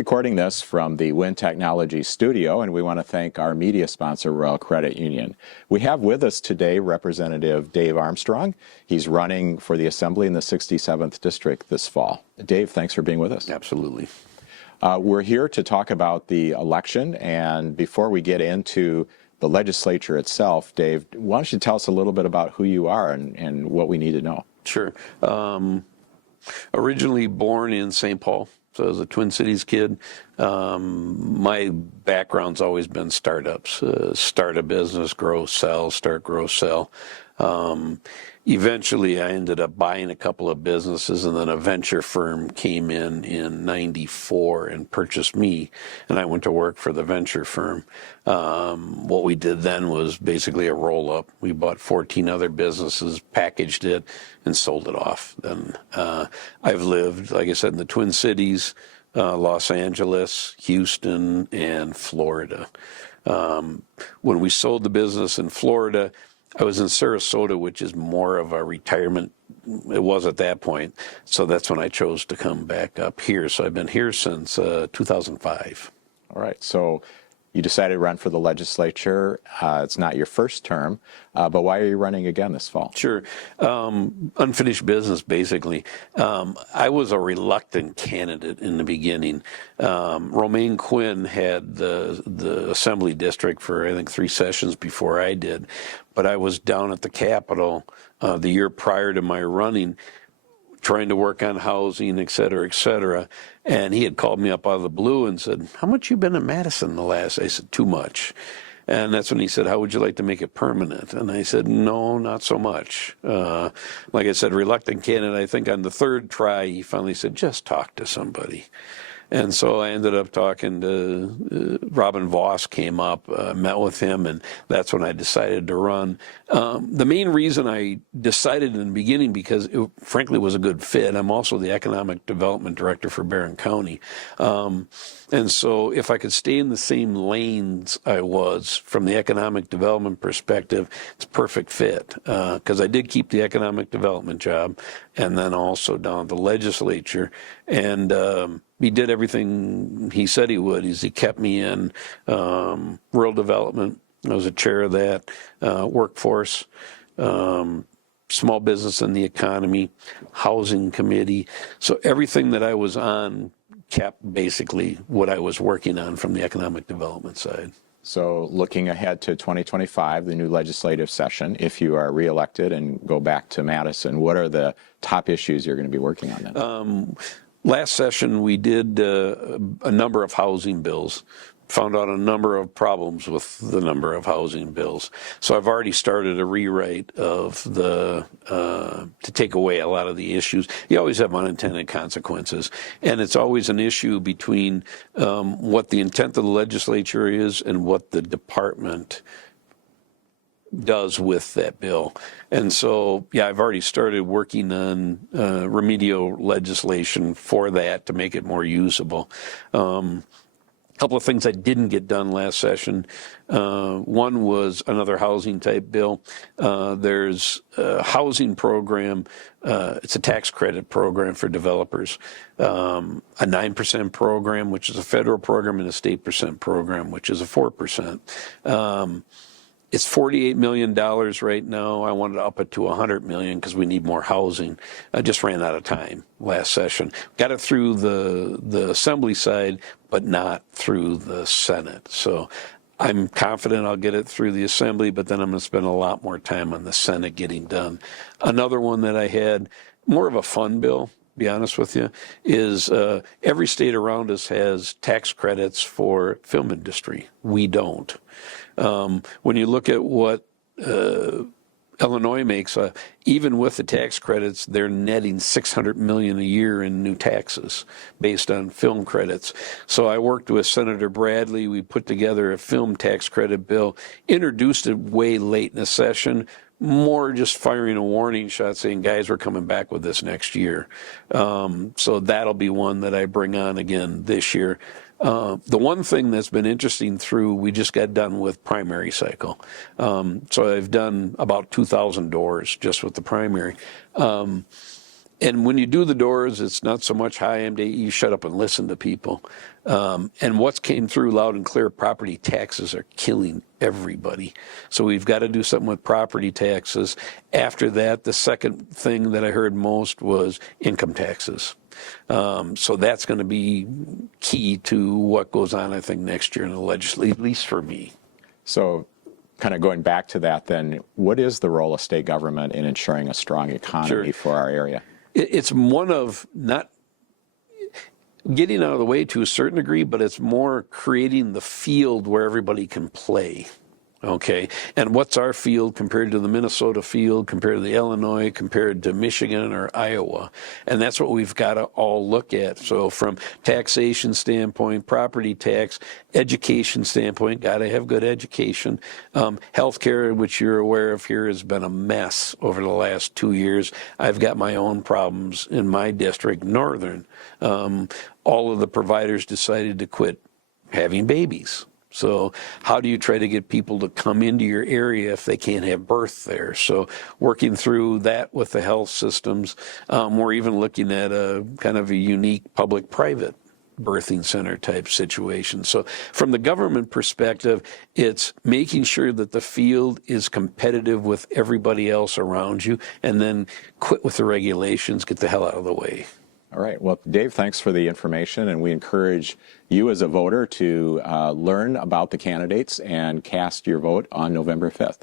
recording this from the Wind Technology studio, and we want to thank our media sponsor, Royal Credit Union. We have with us today Representative Dave Armstrong. He's running for the Assembly in the 67th District this fall. Dave, thanks for being with us. Absolutely. We're here to talk about the election, and before we get into the legislature itself, Dave, why don't you tell us a little bit about who you are and what we need to know? Sure. Originally born in St. Paul, so I was a Twin Cities kid. My background's always been startups. Start a business, grow, sell, start, grow, sell. Eventually, I ended up buying a couple of businesses, and then a venture firm came in '94 and purchased me, and I went to work for the venture firm. What we did then was basically a roll-up. We bought 14 other businesses, packaged it, and sold it off. Then I've lived, like I said, in the Twin Cities, Los Angeles, Houston, and Florida. When we sold the business in Florida, I was in Sarasota, which is more of a retirement. It was at that point. So that's when I chose to come back up here. So I've been here since 2005. All right. So you decided to run for the legislature. It's not your first term, but why are you running again this fall? Sure. Unfinished business, basically. I was a reluctant candidate in the beginning. Romaine Quinn had the Assembly District for, I think, 3 sessions before I did. But I was down at the Capitol the year prior to my running, trying to work on housing, et cetera, and he had called me up out of the blue and said, "How much you been in Madison the last?" I said, "Too much." And that's when he said, "How would you like to make it permanent?" And I said, "No, not so much." Like I said, reluctant candidate. I think on the 3rd try, he finally said, "Just talk to somebody." And so I ended up talking to Robin Voss, came up, met with him, and that's when I decided to run. The main reason I decided in the beginning, because it frankly was a good fit. I'm also the Economic Development Director for Barron County. And so if I could stay in the same lanes I was from the economic development perspective, it's a perfect fit. Because I did keep the economic development job and then also down at the legislature. And he did everything he said he would. He kept me in rural development. I was a chair of that, workforce, small business and the economy, housing committee. So everything that I was on kept basically what I was working on from the economic development side. So looking ahead to 2025, the new legislative session, if you are reelected and go back to Madison, what are the top issues you're going to be working on then? Last session, we did a number of housing bills, found out a number of problems with the number of housing bills. So I've already started a rewrite of to take away a lot of the issues. You always have unintended consequences, and it's always an issue between what the intent of the legislature is and what the department does with that bill. And so, yeah, I've already started working on remedial legislation for that to make it more usable. Couple of things I didn't get done last session. One was another housing type bill. There's a housing program. It's a tax credit program for developers. A 9% program, which is a federal program, and a state percent program, which is a 4%. It's $48 million right now. I wanted to up it to $100 million because we need more housing. I just ran out of time last session. Got it through the Assembly side, but not through the Senate. So I'm confident I'll get it through the Assembly, but then I'm going to spend a lot more time on the Senate getting done. Another one that I had, more of a fun bill, to be honest with you, is every state around us has tax credits for film industry. We don't. When you look at what Illinois makes, even with the tax credits, they're netting $600 million a year in new taxes based on film credits. So I worked with Senator Bradley. We put together a film tax credit bill, introduced it way late in the session, more just firing a warning shot saying, guys, we're coming back with this next year. So that'll be one that I bring on again this year. The one thing that's been interesting we just got done with primary cycle. So I've done about 2,000 doors just with the primary. And when you do the doors, it's not so much hi, I'm Dave. You shut up and listen to people. And what's came through loud and clear, property taxes are killing everybody. So we've got to do something with property taxes. After that, the second thing that I heard most was income taxes. So that's going to be key to what goes on, I think, next year in the legislature, at least for me. So kind of going back to that then, what is the role of state government in ensuring a strong economy for our area? It's one of not getting out of the way to a certain degree, but it's more creating the field where everybody can play. Okay, and what's our field compared to the Minnesota field, compared to the Illinois, compared to Michigan or Iowa? And that's what we've got to all look at. So from taxation standpoint, property tax, education standpoint, got to have good education. Healthcare, which you're aware of here, has been a mess over the last 2 years. I've got my own problems in my district, Northern. All of the providers decided to quit having babies. So how do you try to get people to come into your area if they can't have birth there? So working through that with the health systems, we're even looking at a kind of a unique public-private birthing center type situation. So from the government perspective, it's making sure that the field is competitive with everybody else around you, and then quit with the regulations, get the hell out of the way. All right. Well, Dave, thanks for the information, and we encourage you as a voter to learn about the candidates and cast your vote on November 5th.